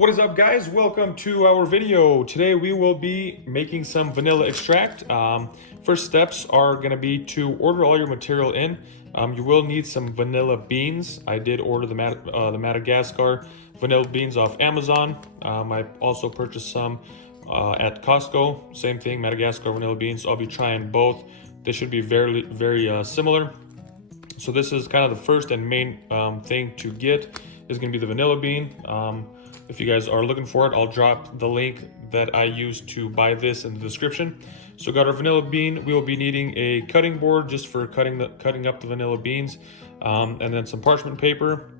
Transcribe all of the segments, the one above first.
What is up, guys? Welcome to our video. Today we will be making some vanilla extract. First steps are going to be to order all your material in. You will need some vanilla beans. I did order the Madagascar vanilla beans off Amazon. I also purchased some at Costco. Same thing, Madagascar vanilla beans. I'll be trying both. They should be very similar. So this is kind of the first and main thing to get is going to be the vanilla bean. If you guys are looking for it, I'll drop the link that I used to buy this in the description. So got our vanilla bean. We will be needing a cutting board just for cutting up the vanilla beans, and then some parchment paper.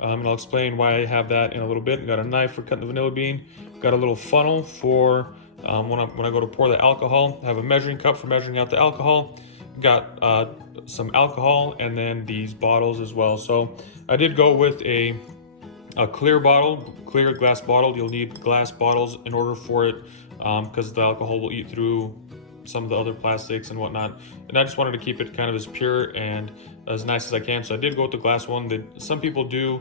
And I'll explain why I have that in a little bit. Got a knife for cutting the vanilla bean. Got a little funnel for when I go to pour the alcohol. I have a measuring cup for measuring out the alcohol. Got some alcohol and then these bottles as well. So I did go with a clear glass bottle. You'll need glass bottles in order for it because the alcohol will eat through some of the other plastics and whatnot. And I just wanted to keep it kind of as pure and as nice as I can. So I did go with the glass one. Some people do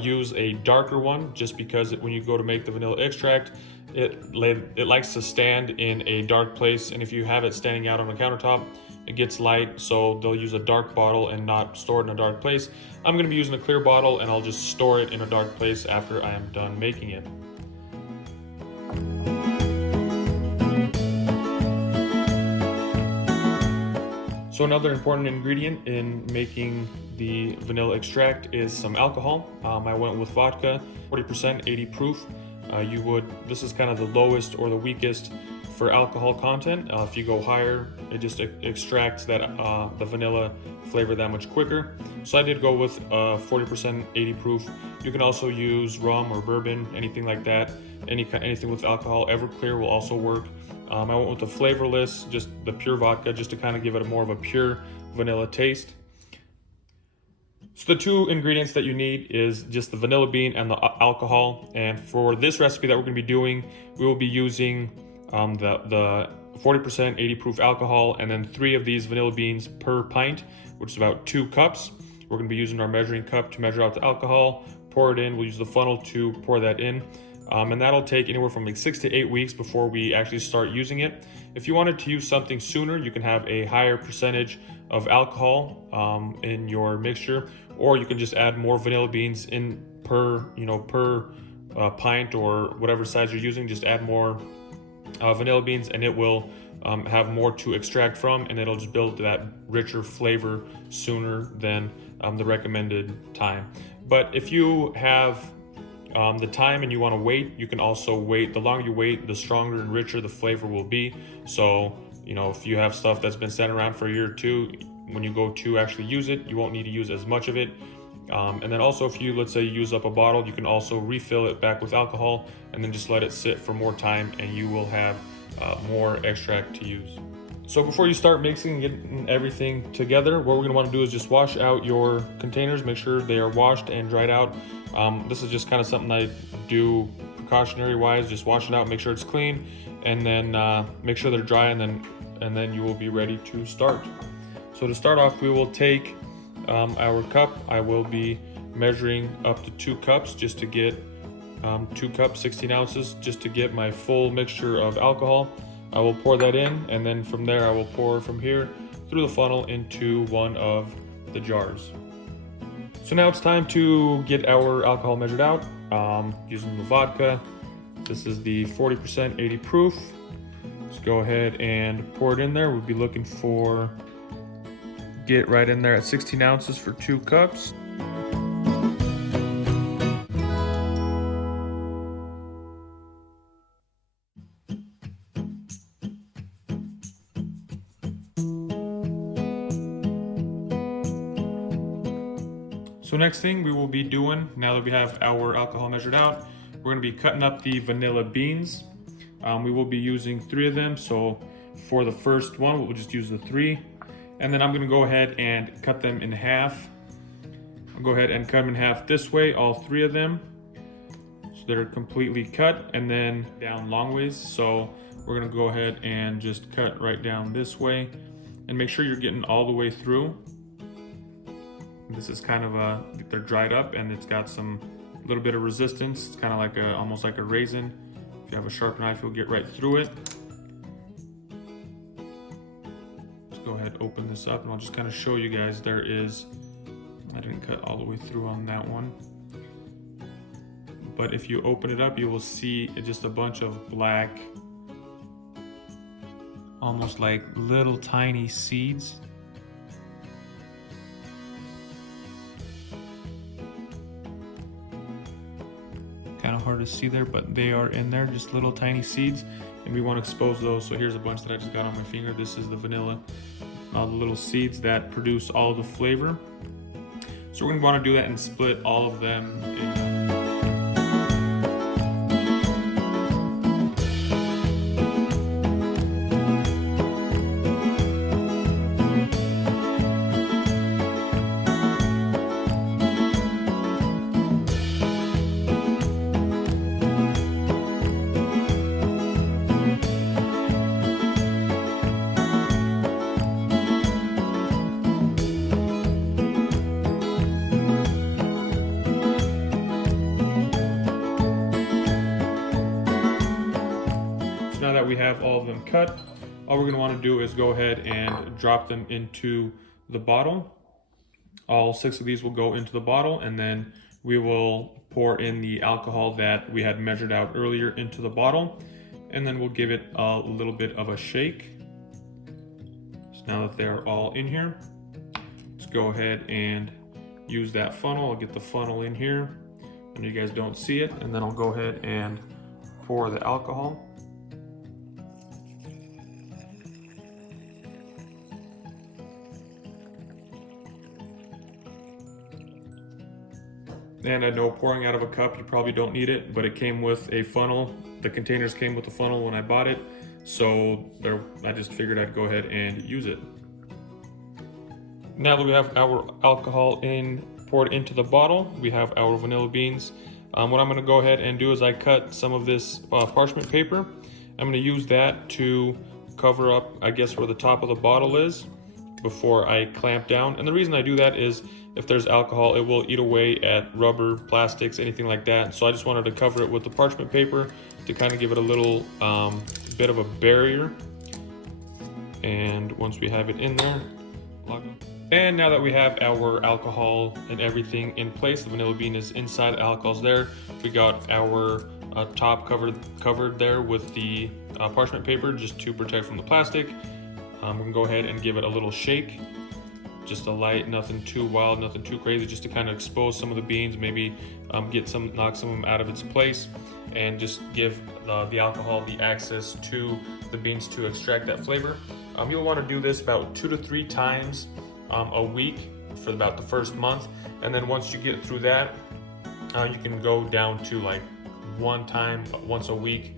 use a darker one just because when you go to make the vanilla extract, it likes to stand in a dark place. And if you have it standing out on the countertop, it gets light, so they'll use a dark bottle and not store it in a dark place. I'm going to be using a clear bottle and I'll just store it in a dark place after I am done making it. So another important ingredient in making the vanilla extract is some alcohol. I went with vodka, 40%, 80 proof. This is kind of the lowest or the weakest for alcohol content. If you go higher, it just extracts that the vanilla flavor that much quicker. So I did go with 40%, 80 proof. You can also use rum or bourbon, anything like that. Anything with alcohol. Everclear will also work. I went with the flavorless, just the pure vodka, just to kind of give it more of a pure vanilla taste. So the two ingredients that you need is just the vanilla bean and the alcohol. And for this recipe that we're going to be doing, we will be using the 40%, 80 proof alcohol, and then 3 of these vanilla beans per pint, which is about 2 cups. We're going to be using our measuring cup to measure out the alcohol, pour it in. We'll use the funnel to pour that in. And that'll take anywhere from like 6 to 8 weeks before we actually start using it. If you wanted to use something sooner, you can have a higher percentage of alcohol in your mixture, or you can just add more vanilla beans in per pint or whatever size you're using. Just add more vanilla beans and it will have more to extract from, and it'll just build that richer flavor sooner than the recommended time. But if you have the time and you want to wait, you can also wait. The longer you wait, the stronger and richer the flavor will be. So, if you have stuff that's been sitting around for a year or two, when you go to actually use it, you won't need to use as much of it. And then also, if you, let's say, use up a bottle, you can also refill it back with alcohol and then just let it sit for more time, and you will have more extract to use. So before you start mixing and getting everything together, what we're going to want to do is just wash out your containers. Make sure they are washed and dried out. This is just kind of something I do precautionary wise. Just wash it out, make sure it's clean, and then make sure they're dry, and then you will be ready to start. So to start off, we will take our cup. I will be measuring up to 2 cups just to get 2 cups, 16 ounces, just to get my full mixture of alcohol. I will pour that in, and then from there I will pour from here through the funnel into one of the jars. So now it's time to get our alcohol measured out using the vodka. This is the 40%, 80 proof. Let's go ahead and pour it in there. We'll be looking for, get right in there at 16 ounces for 2 cups. So next thing we will be doing, now that we have our alcohol measured out, we're going to be cutting up the vanilla beans. We will be using 3 of them. So for the first one, we'll just use the 3. And then I'm going to go ahead and cut them in half. I'll go ahead and cut them in half this way, all 3 of them. So they're completely cut, and then down long ways. So we're going to go ahead and just cut right down this way. And make sure you're getting all the way through. This is kind of they're dried up and it's got some a little bit of resistance. It's kind of like almost like a raisin. If you have a sharp knife, you'll get right through it. Let's go ahead and open this up, and I'll just kind of show you guys. I didn't cut all the way through on that one. But if you open it up, you will see just a bunch of black, almost like little tiny seeds. Kind of hard to see there, but they are in there, just little tiny seeds, and we want to expose those. So here's a bunch that I just got on my finger. This is the vanilla, the little seeds that produce all the flavor. So we're going to want to do that and split all of them in. Now that we have all of them cut, all we're going to want to do is go ahead and drop them into the bottle. All 6 of these will go into the bottle, and then we will pour in the alcohol that we had measured out earlier into the bottle, and then we'll give it a little bit of a shake. So now that they're all in here, let's go ahead and use that funnel. I'll get the funnel in here, and you guys don't see it, and then I'll go ahead and pour the alcohol. And I know pouring out of a cup, you probably don't need it, but it came with a funnel. The containers came with a funnel when I bought it, so I just figured I'd go ahead and use it. Now that we have our alcohol poured into the bottle, we have our vanilla beans. What I'm going to go ahead and do is I cut some of this parchment paper. I'm going to use that to cover up, I guess, where the top of the bottle is before I clamp down. And the reason I do that is if there's alcohol, it will eat away at rubber, plastics, anything like that. So I just wanted to cover it with the parchment paper to kind of give it a little bit of a barrier. And once we have it in there, and now that we have our alcohol and everything in place, the vanilla bean is inside, alcohol's there. We got our top covered there with the parchment paper just to protect from the plastic. We're gonna go ahead and give it a little shake. Just a light, nothing too wild, nothing too crazy, just to kind of expose some of the beans, maybe knock some of them out of its place, and just give the alcohol the access to the beans to extract that flavor. You'll want to do this about 2 to 3 times a week for about the first month, and then once you get through that, you can go down to like 1 time once a week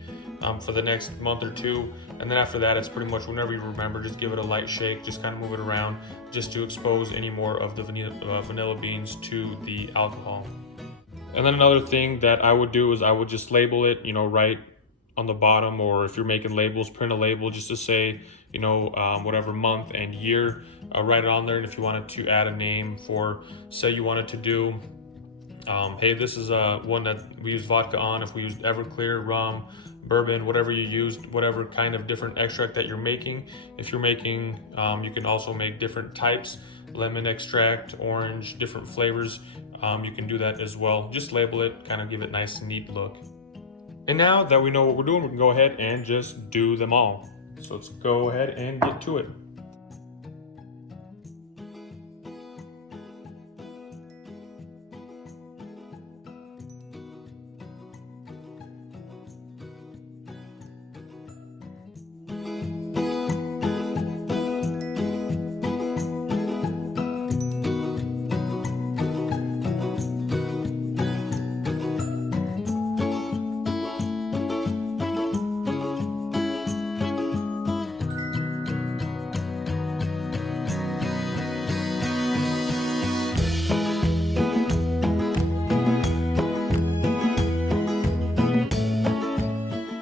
for the next month or 2. And then after that, it's pretty much whenever you remember, just give it a light shake, just kind of move it around just to expose any more of the vanilla beans to the alcohol. And then another thing that I would do is I would just label it, right on the bottom, or if you're making labels, print a label just to say, whatever month and year, write it on there. And if you wanted to add a name for, say you wanted to do, hey, this is one that we use vodka on. If we used Everclear, rum, bourbon, whatever you used, whatever kind of different extract that you're making. If you're making, you can also make different types, lemon extract, orange, different flavors. You can do that as well. Just label it, kind of give it a nice, neat look. And now that we know what we're doing, we can go ahead and just do them all. So let's go ahead and get to it.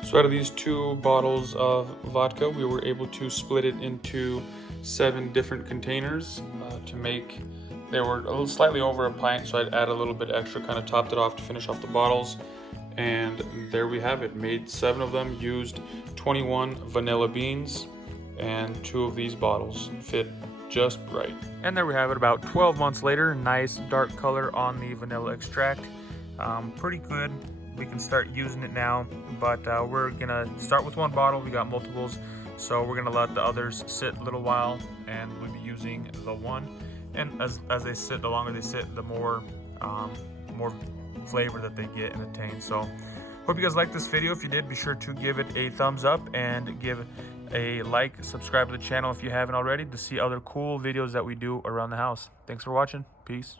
So out of these 2 bottles of vodka, we were able to split it into 7 different containers to make They were a little slightly over a pint, so I'd add a little bit extra, kind of topped it off to finish off the bottles. And there we have it. Made 7 of them, used 21 vanilla beans, and 2 of these bottles. Fit just right. And there we have it, about 12 months later. Nice dark color on the vanilla extract. Pretty good. We can start using it now, but we're gonna start with 1 bottle. We got multiples, so we're gonna let the others sit a little while, and we'll be using the one. And as they sit, the longer they sit, the more flavor that they get and attain. So hope you guys liked this video. If you did, be sure to give it a thumbs up and give a like, subscribe to the channel if you haven't already, to see other cool videos that we do around the house. Thanks for watching. Peace.